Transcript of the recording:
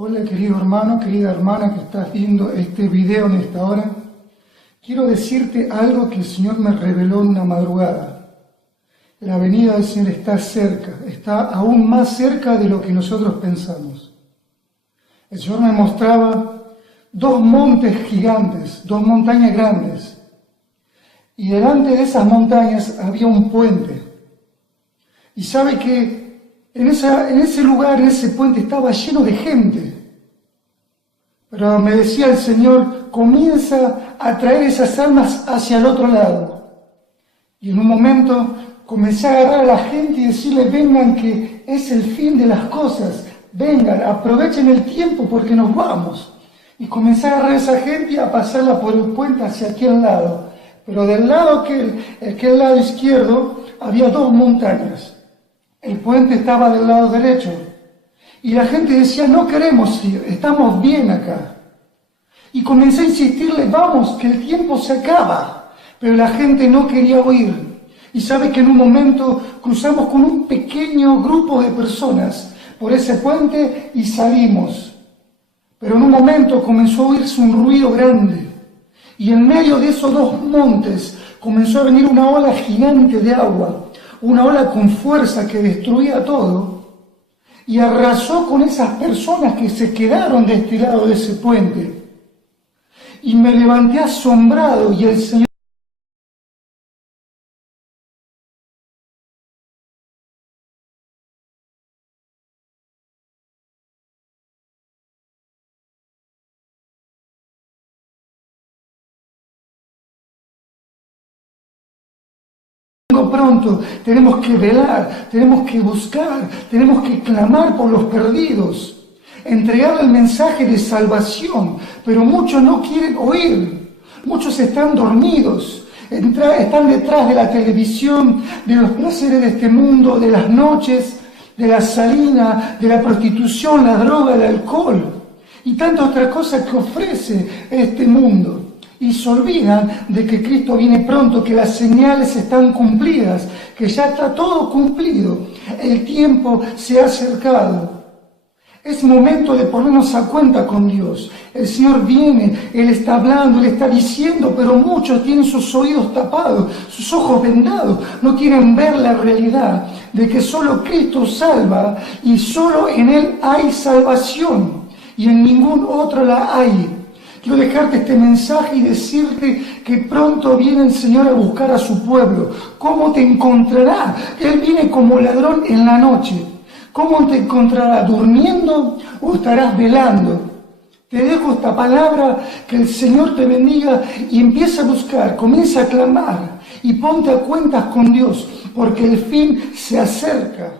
Hola querido hermano, querida hermana que estás viendo este video en esta hora. Quiero decirte algo que el Señor me reveló en una madrugada. La venida del Señor está cerca, está aún más cerca de lo que nosotros pensamos. El Señor me mostraba dos montes gigantes, dos montañas grandes. Y delante de esas montañas había un puente. Y sabe que en ese lugar, en ese puente, estaba lleno de gente. Pero me decía el Señor, comienza a traer esas almas hacia el otro lado. Y en un momento comencé a agarrar a la gente y decirle, vengan que es el fin de las cosas. Vengan, aprovechen el tiempo porque nos vamos. Y comencé a agarrar a esa gente y a pasarla por el puente hacia aquel lado. Pero del lado aquel lado izquierdo había dos montañas. El puente estaba del lado derecho. Y la gente decía, no queremos ir, estamos bien acá. Y comencé a insistirle, vamos, que el tiempo se acaba. Pero la gente no quería oír. Y sabe que en un momento cruzamos con un pequeño grupo de personas por ese puente y salimos. Pero en un momento comenzó a oírse un ruido grande. Y en medio de esos dos montes comenzó a venir una ola gigante de agua. Una ola con fuerza que destruía todo. Y arrasó con esas personas que se quedaron de este lado de ese puente. Y me levanté asombrado y el Señor pronto, tenemos que velar, tenemos que buscar, tenemos que clamar por los perdidos, entregar el mensaje de salvación, pero muchos no quieren oír, muchos están dormidos, están detrás de la televisión, de los placeres de este mundo, de las noches, de la salina, de la prostitución, la droga, el alcohol y tantas otras cosas que ofrece este mundo. Y se olvidan de que Cristo viene pronto, que las señales están cumplidas, que ya está todo cumplido. El tiempo se ha acercado. Es momento de ponernos a cuenta con Dios. El Señor viene, Él está hablando, Él está diciendo, pero muchos tienen sus oídos tapados, sus ojos vendados, no quieren ver la realidad de que solo Cristo salva y solo en Él hay salvación y en ningún otro la hay. Quiero dejarte este mensaje y decirte que pronto viene el Señor a buscar a su pueblo. ¿Cómo te encontrará? Él viene como ladrón en la noche. ¿Cómo te encontrará? ¿Durmiendo o estarás velando? Te dejo esta palabra, que el Señor te bendiga y empieza a buscar, comienza a clamar y ponte a cuentas con Dios, porque el fin se acerca.